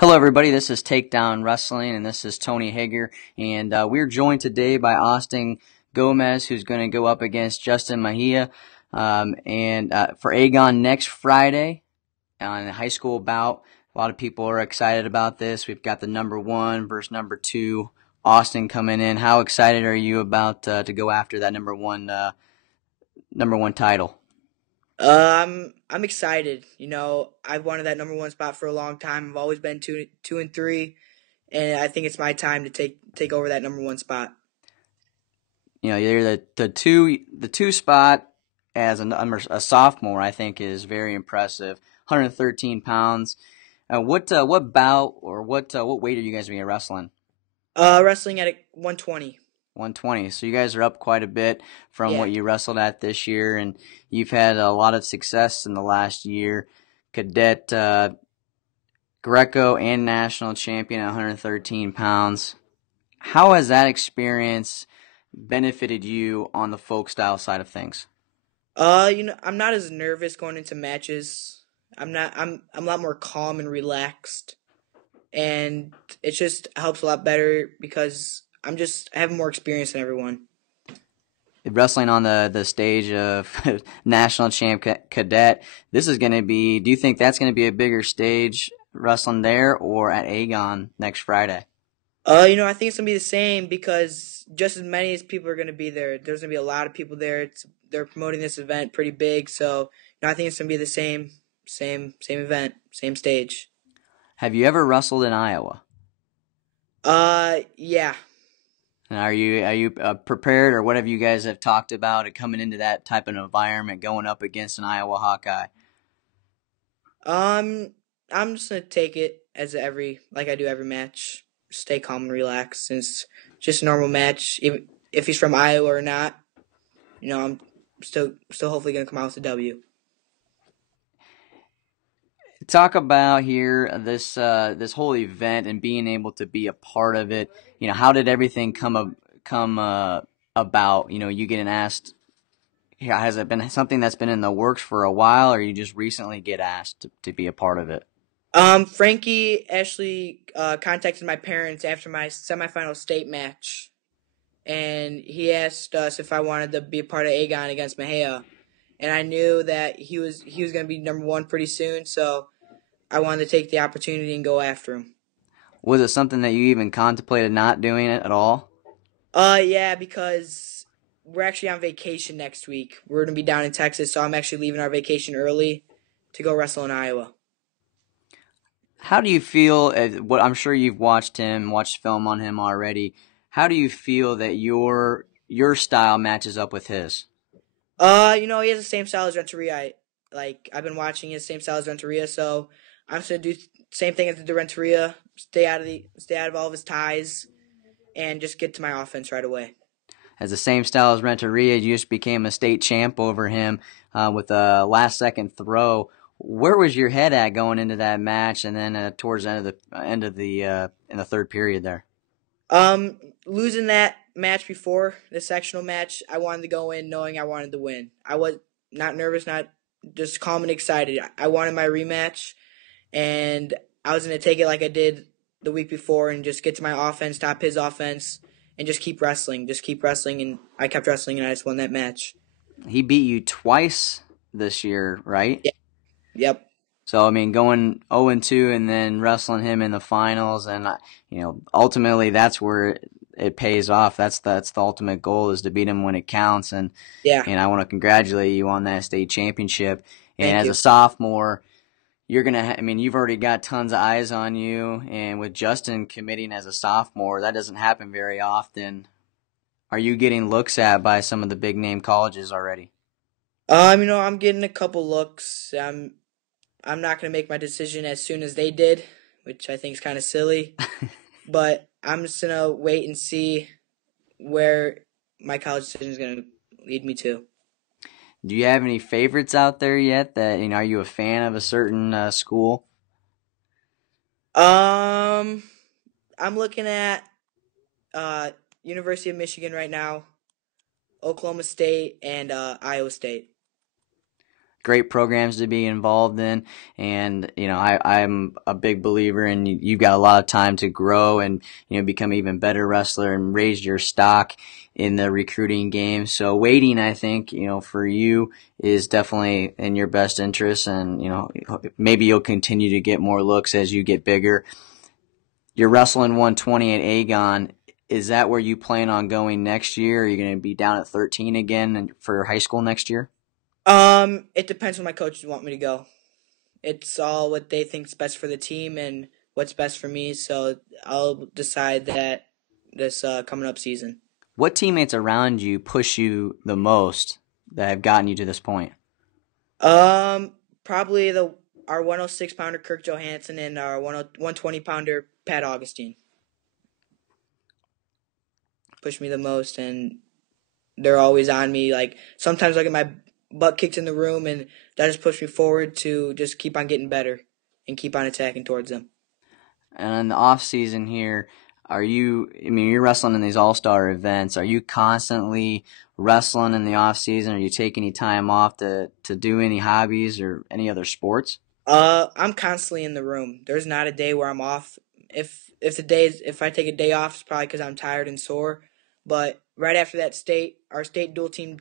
Hello, everybody. This is Takedown Wrestling, and this is Tony Hager. And we're joined today by Austin Gomez, who's going to go up against Justin Mejia for Agon next Friday on a high school bout. A lot of people are excited about this. We've got the number one versus number two, Austin, coming in. How excited are you about to go after that number one title? I'm excited. I've wanted that number one spot for a long time. I've always been two and three, and I think it's my time to take over that number one spot. You know, you're the two spot as a sophomore. I think is very impressive. 113 pounds. What bout or what weight are you guys going to be wrestling? Wrestling at 120. 120. So you guys are up quite a bit from Yeah. what you wrestled at this year, and you've had a lot of success in the last year. Cadet, Greco, and national champion at 113 pounds. How has that experience benefited you on the folk style side of things? I'm not as nervous going into matches. I'm a lot more calm and relaxed, and it just helps a lot better because I have more experience than everyone. Wrestling on the stage of national champ cadet, this is going to be, do you think that's going to be a bigger stage wrestling there or at Agon next Friday? I think it's gonna be the same because just as many as people are gonna be there, there's gonna be a lot of people there. They're promoting this event pretty big, so I think it's gonna be the same event, same stage. Have you ever wrestled in Iowa? Yeah. And are you prepared, or what have you guys have talked about coming into that type of environment, going up against an Iowa Hawkeye? I'm just gonna take it as like I do every match. Stay calm and relax, since it's just a normal match. Even if he's from Iowa or not, I'm still hopefully gonna come out with a W. Talk about here this whole event and being able to be a part of it. You know, how did everything come about? You know, you getting asked. Yeah, has it been something that's been in the works for a while, or you just recently get asked to be a part of it? Frankie actually contacted my parents after my semifinal state match, and he asked us if I wanted to be a part of Agon against Mejia, and I knew that he was going to be number one pretty soon, so I wanted to take the opportunity and go after him. Was it something that you even contemplated not doing it at all? Yeah, because we're actually on vacation next week. We're going to be down in Texas, so I'm actually leaving our vacation early to go wrestle in Iowa. How do you feel? What I'm sure you've watched film on him already. How do you feel that your style matches up with his? He has the same style as Renteria. I've been watching his same style as Renteria, so I'm just gonna do same thing as the Renteria. Stay out of all of his ties, and just get to my offense right away. Has the same style as Renteria. You just became a state champ over him with a last second throw. Where was your head at going into that match, and then towards the end of the in the third period there? Losing that match before the sectional match, I wanted to go in knowing I wanted to win. I was not nervous, not just calm and excited. I wanted my rematch, and I was going to take it like I did the week before and just get to my offense, stop his offense, and just keep wrestling. Just keep wrestling, and I kept wrestling, and I just won that match. He beat you twice this year, right? Yeah. Yep. So I mean, going 0-2 and then wrestling him in the finals, and ultimately that's where it pays off. That's the ultimate goal, is to beat him when it counts. And Yeah. I want to congratulate you on that state championship. And Thank as you. a sophomore, you're gonna. I mean, you've already got tons of eyes on you, and with Justin committing as a sophomore, that doesn't happen very often. Are you getting looks at by some of the big name colleges already? I'm getting a couple looks. I'm not gonna make my decision as soon as they did, which I think is kind of silly. But I'm just gonna wait and see where my college decision is gonna lead me to. Do you have any favorites out there yet? That are you a fan of a certain school? Um, I'm looking at uh University of Michigan right now, Oklahoma State, and Iowa State. great programs to be involved in. And, I'm a big believer in you've got a lot of time to grow and, become an even better wrestler and raise your stock in the recruiting game. So waiting, I think, for you is definitely in your best interest. And, maybe you'll continue to get more looks as you get bigger. You're wrestling 120 at Agon. Is that where you plan on going next year? Are you going to be down at 13 again for high school next year? It depends where my coaches want me to go. It's all what they think's best for the team and what's best for me. So I'll decide that this coming up season. What teammates around you push you the most that have gotten you to this point? Probably our 106 pounder Kirk Johansson and our 120 pounder Pat Augustine push me the most, and they're always on me. Like sometimes I get my butt kicked in the room, and that just pushed me forward to just keep on getting better and keep on attacking towards them. And in the off season here, you're wrestling in these all-star events. Are you constantly wrestling in the off season? Are you taking any time off to do any hobbies or any other sports? I'm constantly in the room. There's not a day where I'm off. If I take a day off, it's probably because I'm tired and sore. But right after that state dual team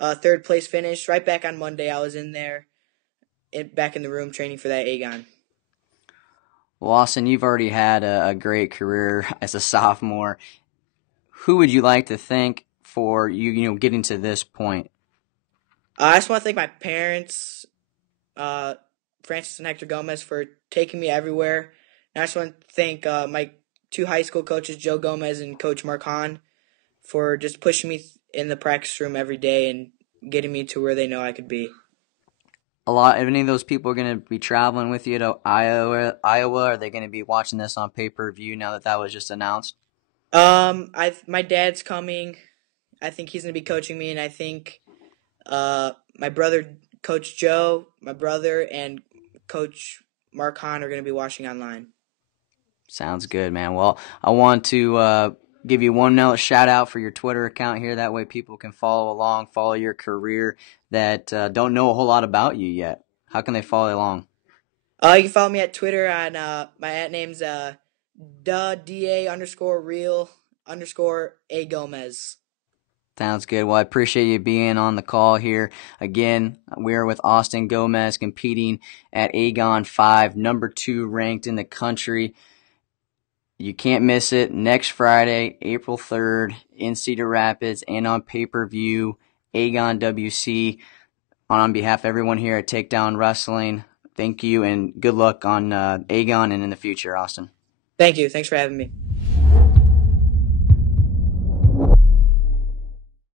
third place finish, right back on Monday, I was in there, back in the room training for that Agon. Well, Austin, you've already had a great career as a sophomore. Who would you like to thank for getting to this point? I just want to thank my parents, Francis and Hector Gomez, for taking me everywhere. And I just want to thank my two high school coaches, Joe Gomez and Coach Mark Hahn, for just pushing me in the practice room every day and getting me to where they know I could be. Any of those people are going to be traveling with you to Iowa? Are they going to be watching this on pay-per-view now that was just announced? My dad's coming. I think he's going to be coaching me, and I think my brother, Coach Joe, my brother, and Coach Mark Hahn are going to be watching online. Sounds good, man. Well, I want to give you one shout out for your Twitter account here. That way people can follow your career that don't know a whole lot about you yet. How can they follow along? You can follow me at Twitter on my @name's DA_real_A Gomez. Sounds good. Well, I appreciate you being on the call here. Again, we're with Austin Gomez competing at Agon 5, number 2 ranked in the country. You can't miss it. Next Friday, April 3rd, in Cedar Rapids and on pay-per-view, Agon WC. On behalf of everyone here at Takedown Wrestling, thank you and good luck on Agon and in the future, Austin. Thank you. Thanks for having me.